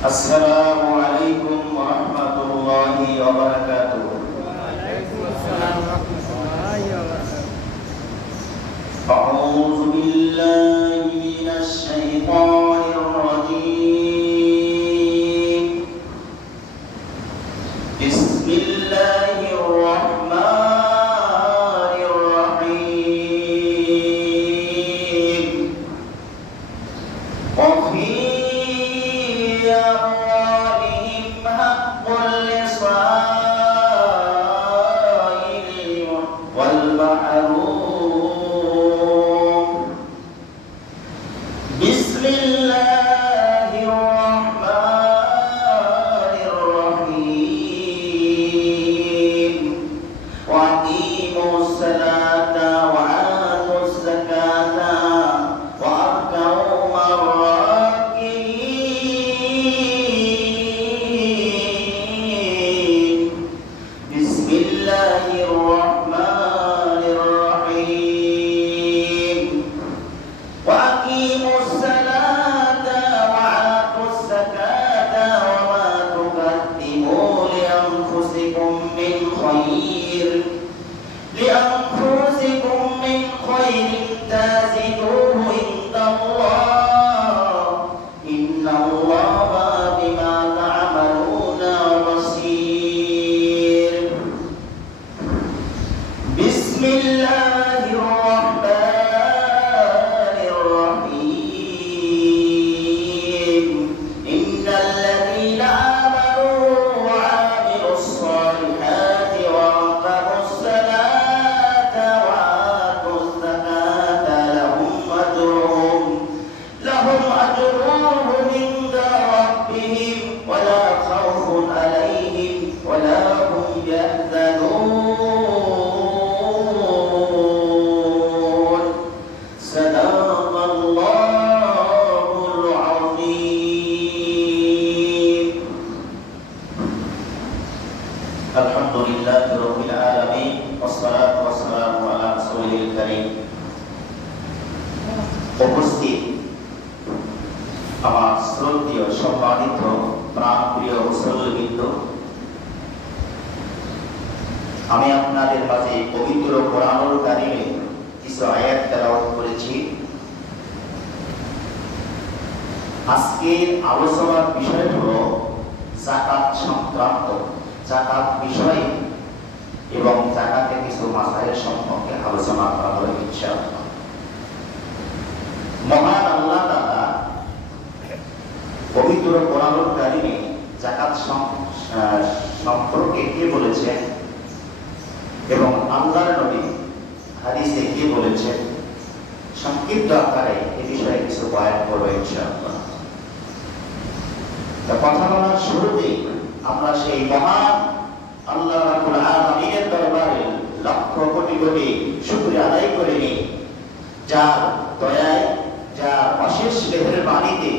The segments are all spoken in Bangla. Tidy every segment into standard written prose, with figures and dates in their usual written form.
السلام عليكم ورحمة الله وبركاته. وعليكم السلام ورحمة الله وبركاته. أعوذ بالله من الشيطان الرجيم. بسم الله الرحمن الرحيم. وفي أموالهم حق للسائل والمحروم. بسم الله الرحمن الرحيم. وأقيموا الصلاة وآتوا الزكاة واركعوا مع الراكعين. بسم الله الرحمن الرحيم. وأقيموا الصلاة وآتوا الزكاة وما تقدموا لأنفسكم من خير تجدوه عند الله إن الله بما تعملون بصير. بسم الله الرحمن الرحيم. إن الذين آمنوا وعملوا الصالحات وأقاموا الصلاة وآتوا الزكاة لهم أجرهم عند ربهم ولا خوف عليهم ولا هم يحزنون. صدق الله العظيم. الحمد لله رب العالمين والصلاة والسلام على رسوله الكريم. উপস্থিত আমার শ্রদ্ধেয় সম্মানিত প্রাণপ্রিয় মুসল্লিবৃন্দ, আমি আপনাদের মাঝে পবিত্র কোরআনুল কারীমে কিছু আয়াত তেলাওয়াত করেছি। আজকের আলোচনার বিষয় হলো যাকাত সংক্রান্ত, যাকাত বিষয়ে এবং যাকাতের কিছু মাসাইল সম্পর্কে আলোচনা করা হবে ইনশাআল্লাহ। মহান আল্লাহ তাআলা পবিত্র কোরআনুল কারীমে যাকাত সম্পর্কে কি বলেছেন এবং আল্লাহর নবী হাদিসে কি বলেছেন, সংক্ষিপ্ত আকারে এই বিষয়ে কিছু বয়ান করব ইনশাআল্লাহ। তো কথা বলার শুরুতেই আমরা সেই মহান আল্লাহ রাব্বুল আলামিনের দরবারে লক্ষ কোটি কোটি শুকরিয়া আদায় করে নিই, যার দয়ায়, যার অশেষ মেহেরবানিতে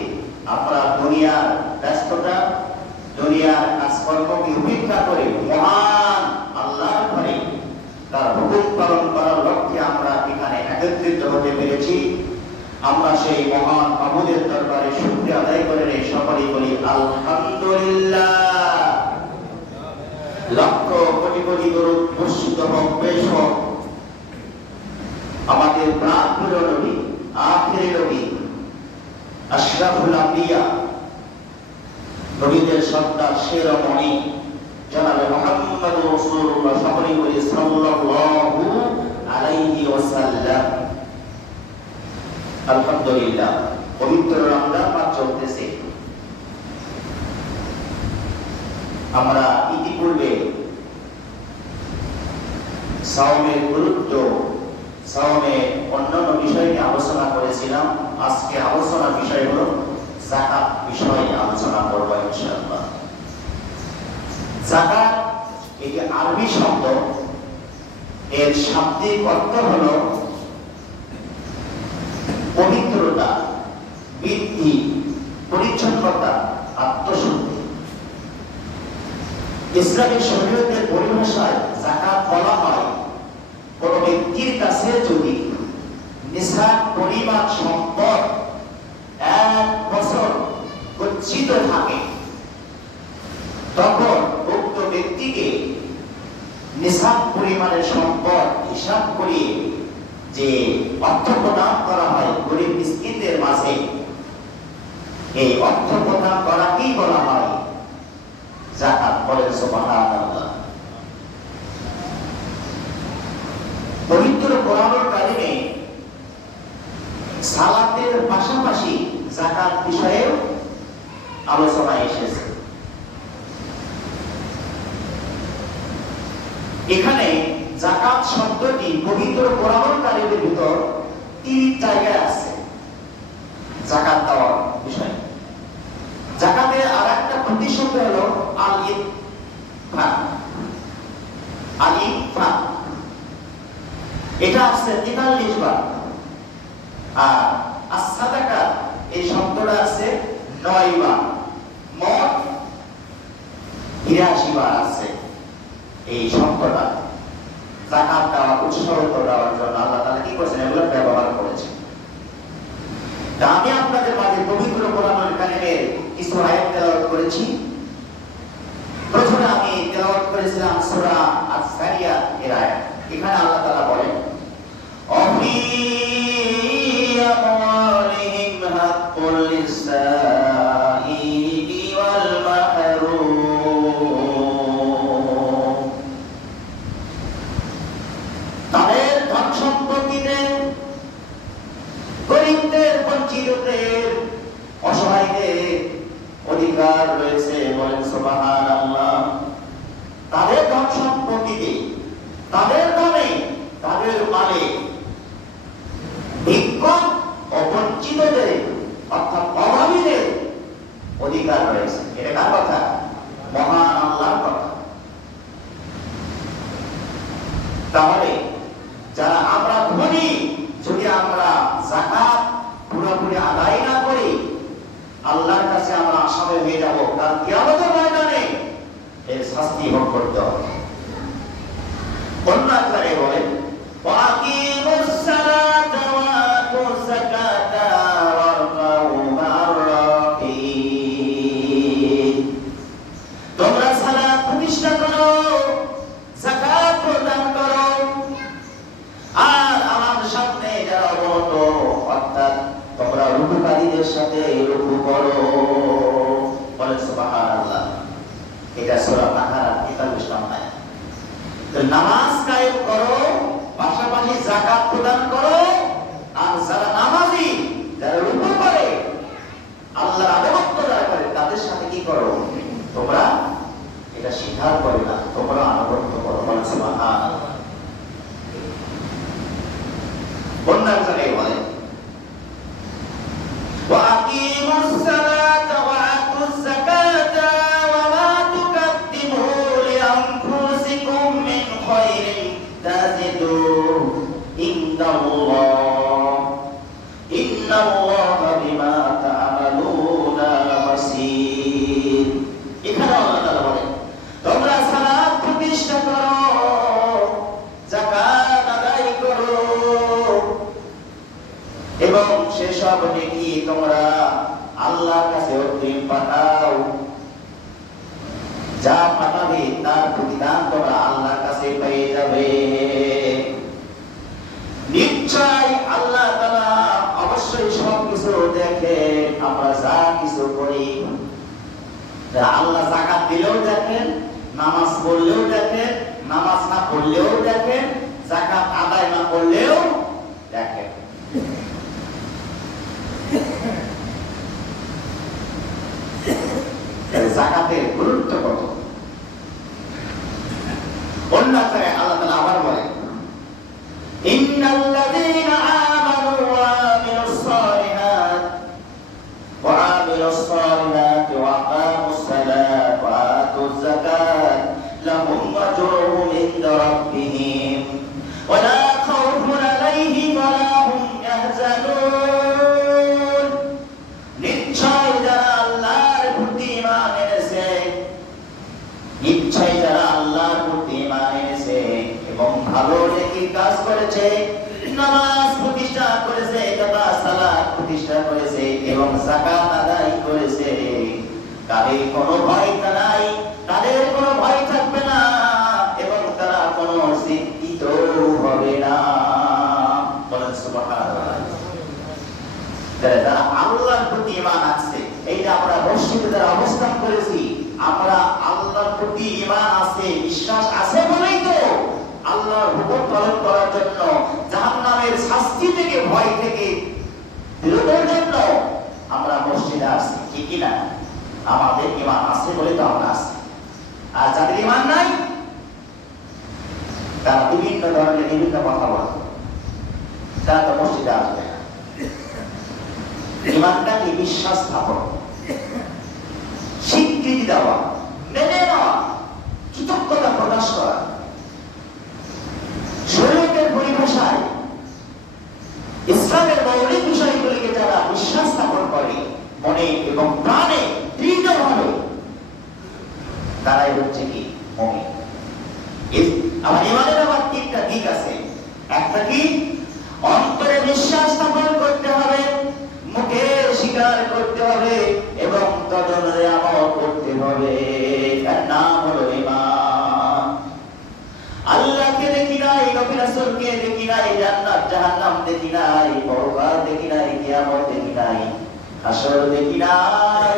আমরা দুনিয়ার ব্যস্ততা, দুনিয়ার কাজকর্মকে উপেক্ষা করে মহান আল্লাহর ঘরে তার হুকুম পালন করার লক্ষ্যে আমরা এখানে একত্রিত হতে পেরেছি। আমরা সেই মহান মাবুদের দরবারে শুকরিয়া আদায় করে নেই, সকলেই বলি আলহামদুলিল্লাহ। লক্ষ কোটি কোটি দরুদ বর্ষিত হোক, পেশ হোক আমাদের প্রাণপ্রিয় নবী, আখিরি নবী, আশরাফুল আম্বিয়া, নবীদের সর্দার শিরোমণি জনাবে মুহাম্মদ রাসূলুল্লাহ সকলেই বলি সাল্লাল্লাহু আলাইহি ওয়াসাল্লাম। আলহামদুলিল্লাহ, পবিত্র রমজান মাস চলতেছে। আমরা ইতিপূর্বে সাওমের গুরুত্ব, সাওমের অন্যান্য বিষয় নিয়ে আলোচনা করেছিলাম। আজকে আলোচনার বিষয় হলো যাকাত বিষয়ে আলোচনা করব ইনশাআল্লাহ। যাকাত এটি আরবি শব্দ, এর শাব্দিক অর্থ হলো পবিত্রতা, বৃদ্ধি, পরিচ্ছন্নতা, আত্মশুদ্ধি। ইসলামী শরীয়তের পরিভাষায় যাকাত বলা হয় কোন ব্যক্তির কাছে যদি নিসাব পরিমাণ সম্পদ 1 বছর গচ্ছিত থাকে নিসাব পরিমাণের সম্পদ হিসাব করিয়ে যে অর্থ প্রদান করা হয় গরিব মিসকিনদের মাঝে, এই অর্থ প্রদান করাকেই বলা হয় যাকাত। বলেন সুবহানাল্লাহ। পবিত্র কোরআনুল কারীমে সালাতের পাশাপাশি যাকাত বিষয়ে আলোচনা এসেছে। এখানে যাকাত শব্দটি পবিত্র কোরআনুল কারীমের ভিতর 3 জায়গায় আছে যাকাত দেওয়ার বিষয়। যাকাতের আরেকটা প্রতিশব্দ হলো আল-ইনফাক। আল-ইনফাক এটা আছে 43 বার, আর as-সাদাকা এই শব্দটা আছে 9 বার, মোট 83 বার আছে। এই শব্দটা যাকাত দেওয়া, উৎসাহ দেওয়ার জন্য আল্লাহ তাআলা কি করেছেন, এগুলো ব্যবহার করেছেন। তা আমি আপনাদের মাঝে পবিত্র কোরআনুল কারীমের কিছু আয়াত তেলাওয়াত করেছি। প্রথমে আমি তেলাওয়াত করেছিলাম সূরা আস-সারিয়াত এর আয়াত। এখানে আল্লাহ তাআলা বলেন, অফি আমওয়ালিহিম হাক্কুল লিস-সাইলি ওয়াল মাহরুম। তাদের ধন সম্পত্তিতে গরিবদের, বঞ্চিতদের, অসহায়দের অধিকার রয়েছে। বলেন সুবহানাল্লাহ। তাদের ধন সম্পত্তিতে, তাদের ধনে, তাদের মালে ভিক্ষুক ও বঞ্চিতদের অর্থাৎ অভাবীদের অধিকার রয়েছে। এটা কার কথা? মহান আল্লাহর কথা। তাহলে যারা আমরা ধনী, যদি আমরা যাকাত পুরোপুরি আদায় না করি, আল্লাহর কাছে আমরা আসামি হয়ে যাব। কাল কিয়ামতের ময়দানে এর শাস্তি ভোগ করতে হবে। অন্য আয়াতে বলেন, ওয়াকিমুস সালাতা ওয়া আতুজ যাকাতা ওয়ারকাউ মা'আর রাকিঈন। তোমরা সালাত প্রতিষ্ঠা করো, যাকাত প্রদান করো, আর আমার সামনে যারা অবনত, অর্থাৎ তোমরা রুকুকারীদের সাথে রুকু করো। বলেন সুবহানাল্লাহ। এটা সূরা বাকারা 43 নম্বর আয়াত। তো নামাজ কায়েম করো, পাশাপাশি যাকাত প্রদান করো, আর যারা নামাজি, যারা রুকু করে, আল্লাহর আনুগত্য যারা করে, তাদের সাথে কি করো? তোমরা এটা স্বীকার করো না, তোমরা আনুগত্য করো। বলেন সুবহানাল্লাহ। অন্য জায়গায় বলে, ওয়াকিমুস সালাতা ওয়া আতুজ যাকাতা ওয়া মা তুকাদ্দিমু লিআনফুসিকুম মিন খায়রিন তাজিদু ইনদাল্লাহ ইন্নাল্লাহা বিমা তা'মালুনা বাসীর। এখানে আল্লাহ তাআলা বলেন, তোমরা সালাত প্রতিষ্ঠা করো, যাকাত আদায় করো, এবং সেসব নেকি তোমরা আল্লাহর কাছে অগ্রিম পাঠাও। যা পাঠাবে তার প্রতিদান তোমরা আল্লাহর কাছে পেয়ে যাবে। নিশ্চয় আল্লাহ তাআলা অবশ্যই সবকিছু দেখে। আমরা যা কিছু করি, আল্লাহ যাকাত দিলেও দেখেন, নামাজ পড়লেও দেখেন, নামাজ না পড়লেও দেখেন, যাকাত আদায় না করলেও দেখেন। যাকাতের গুরুত্ব কত। অন্য আয়াতে আল্লাহ তাআলা আবার বলেন, ইন্নাল্লাযীনা আমানু ওয়া আমিলুস সালিহাতি ওয়া আকামুস সালাতা ওয়া আতুজ যাকাতা লাহুম আজরুহুম ইনদা রাব্বিহিম ওয়া লা খাউফুন আলাইহিম ওয়া লা হুম ইয়াহজানুন। নিশ্চয় যারা আল্লাহর প্রতি ঈমান এনেছে, নিশ্চয় যারা আল্লাহর প্রতি ঈমান এনেছে এবং ভালো নেকির কাজ করেছে, নামাজ প্রতিষ্ঠা করেছে, সালাত প্রতিষ্ঠা করেছে এবং যাকাত আদায় করেছে, তাদের কোনো ভয় নাই, তাদের কোনো ভয় থাকবে না, এবং তারা মসজিদে যারা অবস্থান করেছি আমরা আল্লাহর প্রতি ঈমান আছে, বিশ্বাস আছে বলেই তো আল্লাহর হুকুম পালন করার জন্য, জাহান্নামের শাস্তি থেকে, ভয় থেকে বিরতের জন্য আমরা মসজিদে আসছি, ঠিক কি না? আমাদের ঈমান আছে বলে তো আমরা আসছি। আর যাদের ঈমান নাই তারা বিভিন্ন ধরনের বিভিন্ন কথা বলে, তারা তো মসজিদে আসবে না। ঈমানটাকে বিশ্বাস স্থাপন, স্বীকৃতি দেওয়া, মেনে নেওয়া, কৃতজ্ঞতা প্রকাশ করা, শরীয়তের পরিভাষায় ইসলামের মৌলিক বিষয়গুলিকে যারা বিশ্বাস স্থাপন করে মনে এবং প্রাণে দৃঢ়ভাবে, তারাই হচ্ছে কি মুমিন। আমার ঈমানের আবার তিনটা দিক আছে। একটা কি? অন্তরে বিশ্বাস স্থাপন করতে হবে, মুখে স্বীকার করতে হবে এবং তদনুযায়ী আমল করতে হবে। এর নাম হলো ঈমান। আল্লাহকে দেখি নাই, নবী রাসূলকে দেখি নাই, জান্নাত জাহান্নাম দেখি নাই, পরকাল দেখি নাই, কিয়ামত দেখি নাই, হাসর দেখি নাই।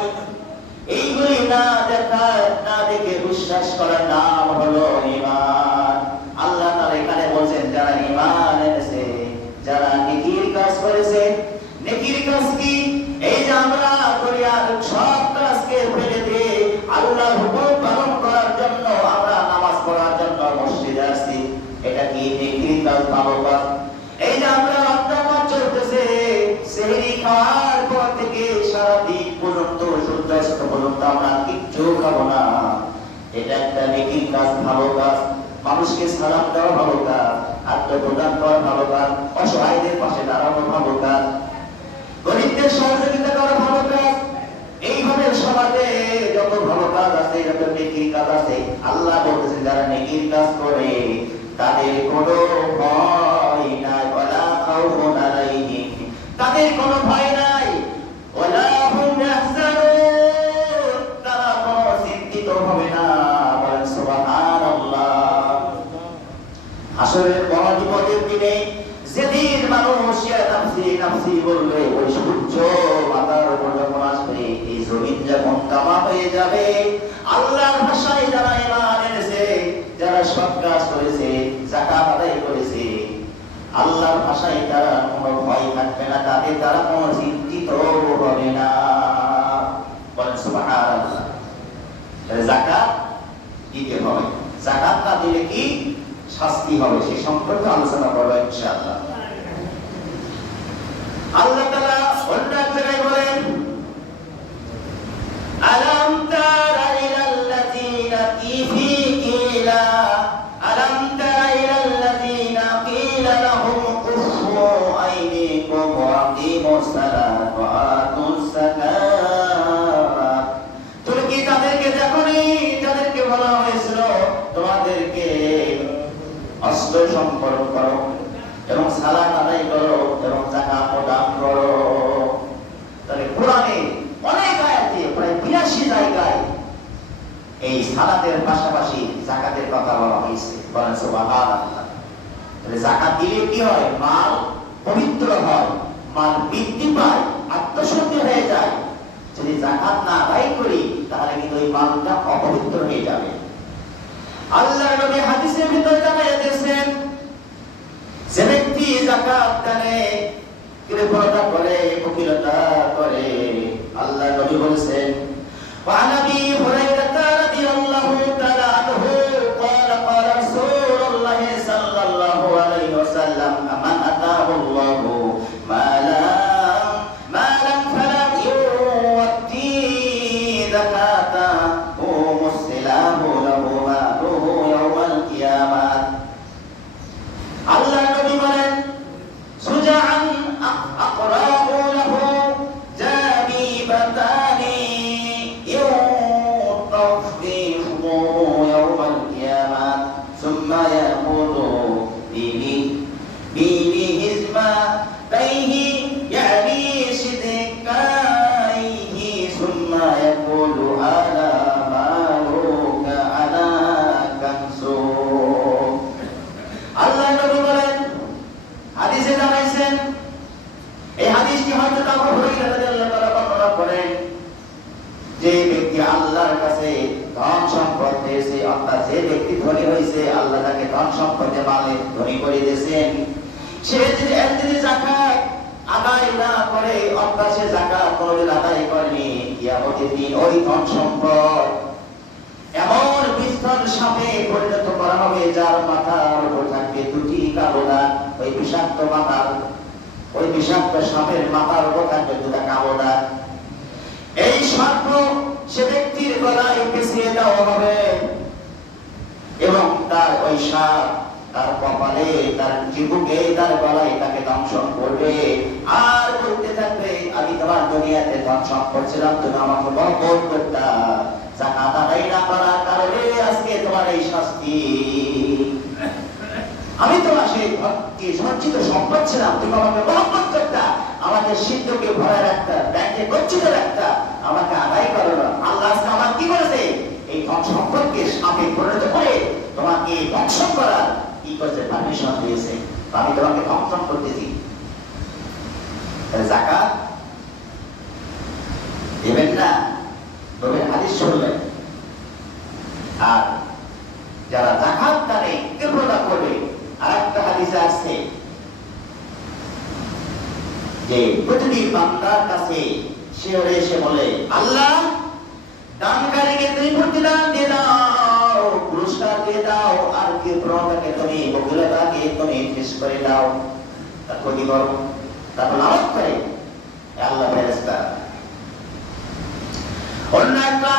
এইগুলি না দেখা, না দেখে বিশ্বাস করার নাম হলো ঈমান। আল্লাহ তাআলা এখানে বলেন যারা ঈমান এনেছে, যারা নেকির কাজ করেছে। নেকির কাজ কি? এই যে আমরা দুনিয়ার সব কাজকে ফেলে দিয়ে আল্লাহর হুকুম পালন করার জন্য, আমরা নামাজ পড়ার জন্য মসজিদে আসছি, এটা কি নেকির কাজ, ভালো কাজ? এই যে আমরা রমজান চলতেছে, সেহরি খাওয়ার পর থেকে সারা দিন পর্যন্ত সূর্যাস্ত পর্যন্ত আমরা কিচ্ছু খাবো না, এটা একটা নেকির কাজ, ভালো কাজ। মানুষকে সালাম দেওয়া ভালো কাজ, আত্মপ্রদান করা ভালো কাজ, অসহায়দের পাশে দাঁড়ানো ভালো কাজ, গরিবদের সহযোগিতা করা ভালো কাজ। এইভাবে সমাজে যত ভালো কাজ আছে, যত নেকির কাজ আছে, আল্লাহ বলতেছেন যারা নেকির কাজ করে তাদের কোনো ভয় নাই, ওয়ালা খাউফুন আলাইহিম, তাদের কোনো ভয় নাই, ওয়ালা হুম ইয়াহজানুন, তারা কোনো চিন্তিত হবে না। বলেন সুবহানাল্লাহ। হাসরের মহাবিপদের দিনে যেদিন মানুষ নাফসি নাফসি বলবে, ওই সূর্য মাথার উপর যখন আসবে, এই জমিন যখন তামা হয়ে যাবে, আল্লাহর ভাষায় যারা ঈমান এনেছে, যারা সৎ কাজ করেছে, যাকাত আদায় করেছে, আল্লাহর ভাষায় তারা কোনো ভয় থাকবে না, তাদের দ্বারা কোনো চিন্তিত হবে না। বলেন সুবহানাল্লাহ। যাকাত দিতে হবে, যাকাত না দিলে কি শাস্তি হবে, সেই সম্পর্কে আলোচনা করবো ইনশাআল্লাহ। আল্লাহ তাআলা অন্য এক জায়গায় বলেন, আলাম তারা ইলাল্লাযীনা কিলা, আলাম তারা ইলাল্লাযীনা কিলা লাহুম কুফু আইদিকুম ওয়া আকিমুস সালাতা ওয়া আতুস যাকাত। তুমি কি তাদেরকে দেখোনি যাদেরকে বলা হয়েছিল তোমাদেরকে অস্ত্র সম্পর্ক করো এবং সালাত আদায় করো এবং যাকাত প্রদান করো। তাহলে কোরআনে অনেক আয়াতে প্রায় 82 জায়গায় এই সালাতের পাশাপাশি যাকাতের কথা বলা হয়েছে। বলেন সুবহানাল্লাহ। তাহলে যাকাত দিলে কি হয়? মাল পবিত্র হয়, মাল বৃদ্ধি পায়, আত্মশুদ্ধি হয়ে যায়। যদি যাকাত না আদায় করি তাহলে কিন্তু ওই মালটা অপবিত্র হয়ে যাবে। আল্লাহর নবী হাদিসের ভিতরে জানাইয়া দিয়েছেন, যে ব্যক্তি যাকাত দানে কৃপণতা করে, কুকিলতা করে, আল্লাহর নবী বলেছেন, ওয়া নবী হুরায়রা রাদিয়াল্লাহু তাআলা আনহু قال قال رسول الله صلى الله عليه وسلم من أتاه الله مالا فلا يؤتي زكاته مسلم له ماله يوم القيامة। আল্লাহ নবী বলেন, সুজাআন আকরাউ লাহু জাবিবাতানি আল্লাহর কাছে ধন সম্পদ পেয়েছে, অর্থাৎ যে ব্যক্তি ধনী হয়েছে আল্লাহ তাকে ধন সম্পদে মালে ধনী করে দিয়েছেন, সে যদি যাকাত আদায় না করে, অর্থাৎ সে যাকাত কোনোদিন আদায় করেনি, কিয়ামতের দিন ওই ধন সম্পদ এমন বিস্তর সাপে পরিণত করা হবে যার মাথার উপর থাকবে দুটি কালো দাগ। ওই বিষাক্ত মাথার, ওই বিষাক্ত সাপের মাথার উপর থাকবে দুটা কালো দাগ। এই সাপ সে ব্যক্তির গলায় পেঁচিয়ে দেওয়া হবে এবং তার ওই সাপ তার কপালে, তার চিবুকে, তার গলায় তাকে দংশন করবে আর বলতে থাকবে, আমি তোমার দুনিয়াতে ধন সম্পদ ছিলাম, তুমি আমাকে বরকত করতা, যাকাত আদায় না করার কারণে আজকে তোমার এই শাস্তি। আমি তোমার সেই সঞ্চিত সম্পদ ছিলাম, তুমি আমাকে বরকত করতা, আমাকে সিদ্ধকে ভরে রাখতা, ব্যাংকে গচ্ছিত রাখতা, আমাকে আদায় করো না। আল্লাহ আজকে আমার কি করেছে? এই ধন সম্পদকে সাপে পরিণত করে তোমাকে ধ্বংস করার কি করেছে? পারমিশন দিয়েছে। আমি তোমাকে ধ্বংস করতেছি। যাকাত দেবেন না, তবে হাদিস শুনবেন। আর যারা যাকাত দানে তীব্রতা করবে, আরেকটা হাদিসে আসছে যে প্রতিটি বান্দার কাছে সে এসে বলে, আল্লাহ দানকারীকে তুমি প্রতিদান দিয়ে দাও, পুরস্কার দিয়ে দাও, আর কে প্রণতাকে তুমি বকিলতাকে তুমি শেষ করে দাও। তারপর কি করো? তারপর নামাজ পড়ে আল্লাহ ফেরেশতা। অন্য একটা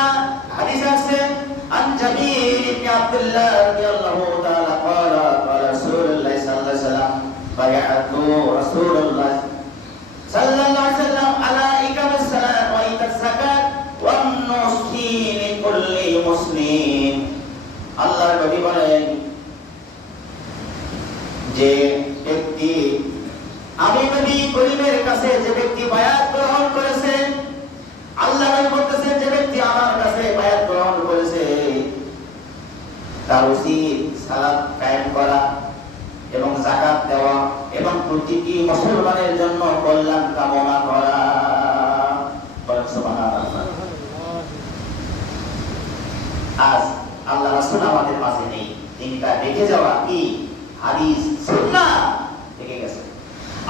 হাদিস আছে عن جابر بن عبد الله رضي الله تعالى قال قال رسول الله صلى الله عليه وسلم بايعت رسول الله صلى الله عليه وسلم على إقام الصلاة وإيتاء الزكاة والنصح لكل مسلم। আল্লাহর নবী বলেন যে ব্যক্তি, আমি নবী করিমের কাছে যে ব্যক্তি বায়াত গ্রহণ করেছে, আল্লাহ নবী বলতেছেন যে ব্যক্তি আমার কাছে বায়াত গ্রহণ করেছে তার উচিত সালাত কায়েম করা এবং যাকাত দেওয়া এবং প্রতিটি মুসলমানের জন্য কল্যাণ কামনা করা। বলেন সুবহানাল্লাহ। আজ আল্লাহ রাসূল আমাদের মাঝে নেই, তিনটা রেখে যাওয়া কি হাদিস সুন্নাহ রেখে গেছে।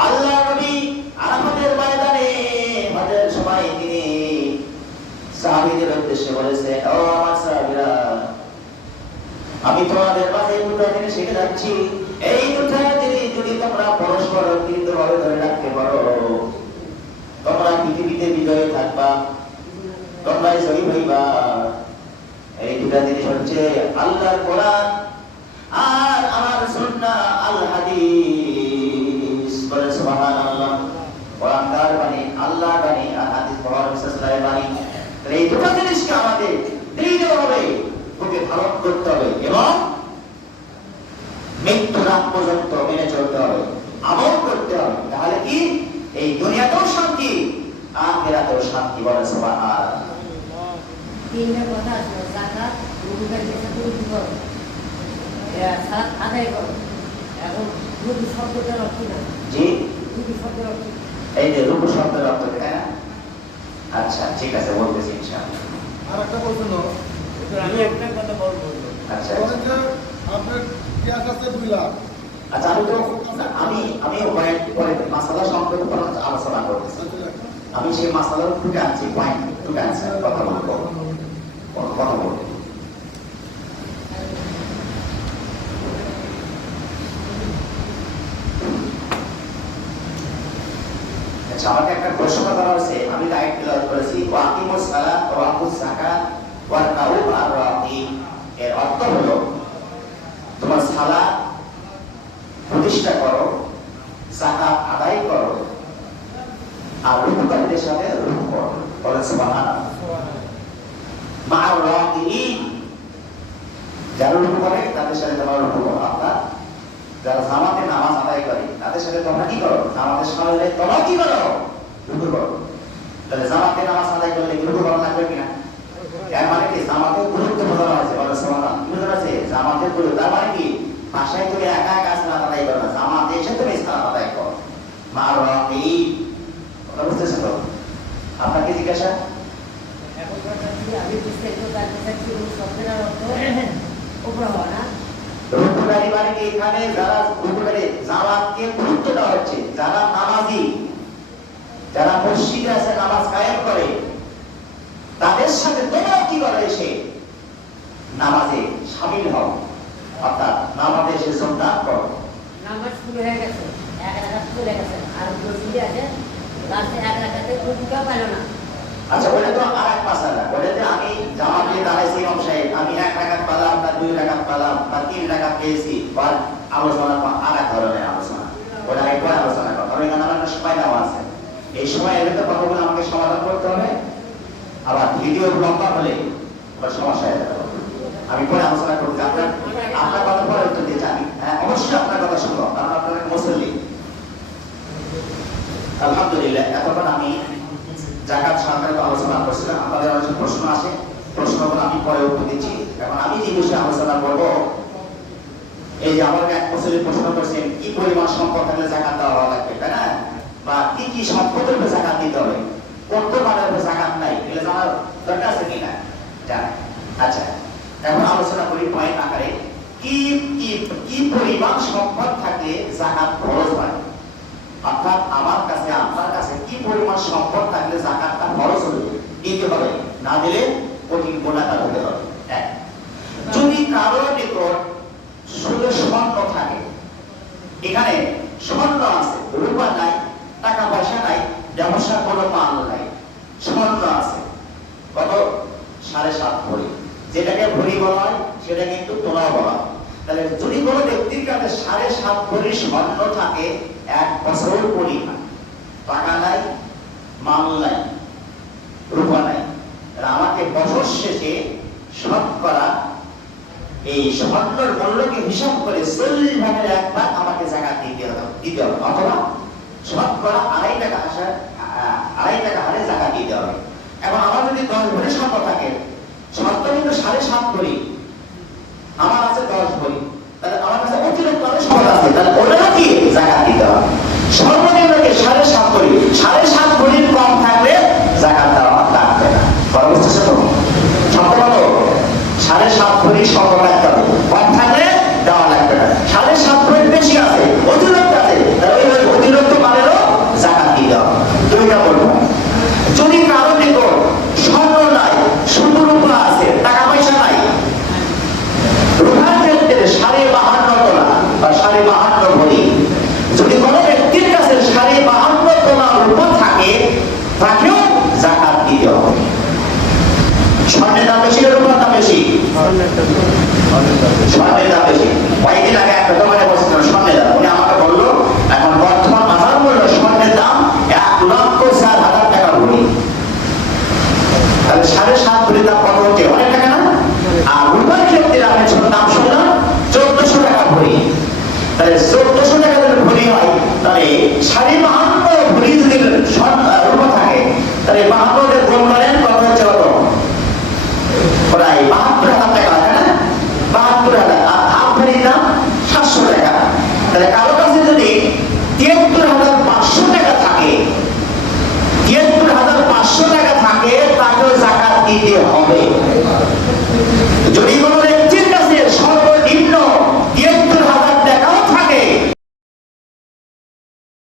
আল্লাহ নবী আরাফাতের ময়দানে হজের সময় তিনি সাহাবীদের উদ্দেশ্যে বলেছে, ও আমার সাহাবীরা, আমি তোমাদের মাঝে দুটো জিনিস শিখে যাচ্ছি, এই দুটো জিনিস যদি তোমরা পরস্পর ভাবে ধরে রাখতে পারো, তোমরা পৃথিবীতে বিজয়ী থাকবা, তোমরা জয়ী হইবা। এই দুটো জিনিস হচ্ছে আল্লাহর কোরআন আর আমার সুন্নাহ আল হাদিস। বলে সুবহানাল্লাহ। কোরআন কার বাণী? আল্লাহর বাণী, আর হাদিস মুহাম্মদ সাল্লাল্লাহু আলাইহি বাণী। এই দুটো জিনিসকে আমাদের দৃঢ়ভাবে বুকে ধারণ করতে হবে এবং মৃত্যুর আগ পর্যন্ত মেনে চলতে হবে, আমল করতে হবে। তাহলে কি এই দুনিয়াতেও শান্তি, আখিরাতেও শান্তি। বলে সুবহানাল্লাহ। তিনটা কথা আছে, যাকাত, রুকুকে যেটা তুমি করো, সালাত আদায় করো। এখন রুকু শব্দটার অর্থ না। জি, রুকু শব্দের অর্থ এই যে রুকু শব্দের অর্থ কি? হ্যাঁ, আচ্ছা ঠিক আছে, বলতেছি ইনশাআল্লাহ। আর একটা প্রশ্ন, আমি একটা কথা বলবো। আচ্ছা বলেন যে আপনার গ্যাস আছে 2 লাখ। আচ্ছা, আমি পরে মাসালা সংক্রান্ত আলোচনা করতেছি। আমি সেই মাসালার টুকে আনছি, পয়েন্ট টুকে আনছি, কথা বলবো। আচ্ছা, আমাকে একটা প্রশ্ন করা হয়েছে, আমি লাইট তেলাওয়াত করেছি, ওয়াকিমুস সালাত ওয়া আতুজ যাকাত ওয়ারকাউ আর রাকিব। এর অর্থ হলো তোমার সালাত প্রতিষ্ঠা করো, যাকাত আদায় করো, আর রুকুকারীদের সাথে রুকু করো। বলেন সুবহানাল্লাহ। মা'আর রাকিব, যারা রুকু করে তাদের সাথে তোমরা রুকু করো, অর্থাৎ যারা জামাতে নামাজ আদায় করে তাদের সাথে তোমরা কি করো? জামাতের সাথে তোমরা কি করো? রুকু করো। তাহলে জামাতে নামাজ আদায় করলে রুকু করা লাগবে কিনা? এর মানে কি জামাতের গুরুত্ব বোঝানো হয়েছে। বলেন সুবহানাল্লাহ। কি বোঝানো হয়েছে? জামাতের গুরুত্ব। তার মানে কি বাসায় তুমি একা একা সালাত আদায় করো না, জামাতে এসে তুমি সালাত আদায় করো। মা'আর রাকিব, কথা বুঝতেছেন তো? আপনাকে জিজ্ঞাসা এখন কথা কি আমি বিস্তারিত চাচ্ছি শব্দের অর্থ উপরে হওয়া না। রুকুদারি মানে কি এখানে যারা রুকুদারি জামাতকে গুরুত্ব দেওয়া হচ্ছে, যারা নামাজি, যারা মসজিদে আছে নামাজ কায়েম করে, তাদের সাথে তোমরা কি করে এসে নামাজে শামিল হও, অর্থাৎ নামাজে এসে যোগদান করো। নামাজ শুরু হয়ে গেছে, এক রাকাত চলে গেছে, আর মসজিদে আছে লাস্টে এক রাকাতে রুকুটাও পেল না। আচ্ছা, ওটা তো আর এক মাসালা। ওটাতে আমি জামাতে দাঁড়াইছি ইমাম সাহেব, আমি 1 রাকাত পেলাম না 2 রাকাত পেলাম বা 3 রাকাত পেয়েছি, বা আলোচনা আর এক ধরনের আলোচনা, ওটা একবার আলোচনা করো। কারণ এখানে আমার একটা সময় দেওয়া আছে, এই সময় এর ভিতরে কথাগুলো আমাকে সমাধান করতে হবে। আবার ভিডিও লম্বা হলে ওটা সমস্যা হয়ে যাবে। আমি পরে আলোচনা করতে আপনার কথা পরে উত্তর দিতে আমি অবশ্যই আপনার কথা শুনবো, কারণ আপনার মুসল্লি। আলহামদুলিল্লাহ, এতক্ষণ আমি জাকাত সহকারে আলোচনা করছিলাম। আপনাদের অনেক প্রশ্ন আসে, প্রশ্নগুলো আমি পরে উত্তর দিচ্ছি। এখন আমি যে বিষয়ে আলোচনা করবো, এই যে আমাকে এক মুসল্লি প্রশ্ন করছেন কি পরিমাণ সম্পদ থাকলে জাকাত দেওয়া লাগবে, তাই না? বা কি কি সম্পদের উপরে জাকাত দিতে হবে, কোন কোন মানের উপরে জাকাত নাই, এগুলো জানার দরকার আছে কিনা জানেন? আচ্ছা, এখন আলোচনা করি পয়েন্ট আকারে। কি কি কি পরিমাণ সম্পদ থাকলে জাকাত ফরজ হয়, অর্থাৎ আমার কাছে আপনার কাছে কি পরিমাণ সম্পদ থাকলে জাকাতটা ফরজ দিতে হবে, না দিলে কঠিন গুনাহগার হতে হবে। এক, যদি কারোর নিকট শুধু স্বর্ণ থাকে, এখানে স্বর্ণ আছে, রূপা নাই, টাকা পয়সা নাই, ব্যবসা কোনো মাল নাই, স্বর্ণ আছে কত 7.5 ভরি, যেটাকে ভরি বলা হয় সেটা কিন্তু তোলা বলা হয়। তাহলে যদি কোনো ব্যক্তির কাছে 7.5 ভরি স্বর্ণ থাকে, 1 বছর পরিমাণ, টাকা নাই, মাল নাই, রূপা নাই, আমাকে বছর শেষে শতকরা এই স্বর্ণের মূল্যকে হিসাব করে 40 ভাগের 1 ভাগ আমাকে জাকাত দিতে হবে, অথবা শতকরা 2.5 টাকা হারে জাকাত দিতে হবে। এখন আমার যদি 10 ভরি স্বর্ণ থাকে, স্বর্ণ কিন্তু 7.5 ভরি, আমার আছে 10 ভরি, তাহলে আমার কাছে অতিরিক্ত স্বর্ণ আছে, তাহলে ওটা কি জাকাত দিতে হবে। সর্বনিম্নকে 7.5 ভরি, 7.5 ভরির কম থাকলে জাকাত দেওয়া লাগবে না। পরবর্তী সম্পদ 7.5 ভরি স্বর্ণ রাখতে হবে, কম থাকলে দেওয়া লাগবে না। 7.5 ভরির বেশি আছে, অতিরিক্ত আছে, তাহলে ওই অতিরিক্ত মালেরও জাকাত দিতে হবে। দুইটা বলবো, যদি কারো নিকট স্বর্ণ নাই, শুধু রূপা আছে, টাকা পয়সা নাই, রূপার ক্ষেত্রে 52.5 তোলা বা 52.5 ভরি, যদি কোনো ব্যক্তির কাছে 52.5 তোলা রূপা থাকে, তাকেও জাকাত দিতে হবে। স্বর্ণের দাম বেশি, রূপার দাম বেশি? স্বর্ণের দাম বেশি। কয়েকদিন আগে একটা দোকানে বসেছিল স্বর্ণের দাম, উনি আমাকে বললো এখন বর্তমান বাজার মূল্য স্বর্ণের দাম 1,04,000 টাকা ভরি। তাহলে 7.5 ভরির দাম কত হচ্ছে? অনেক টাকা না? আর রূপার ক্ষেত্রে আমি দাম শুনলাম 1,400 টাকা ভরি। তাহলে 1,400 টাকা যদি ভরি হয়, তাহলে 52.5 ভরি যদি রূপা থাকে, তাহলে 52 গুণ করেন কত হচ্ছে? কত? প্রায় 72,000 টাকা, তাই না? 72,000, আর হাফ ভরির দাম 700 টাকা। তাহলে কারো কাছে যদি 73,500 টাকা থাকে, 73,500 টাকা থাকে, তাকেও জাকাত দিতে হবে।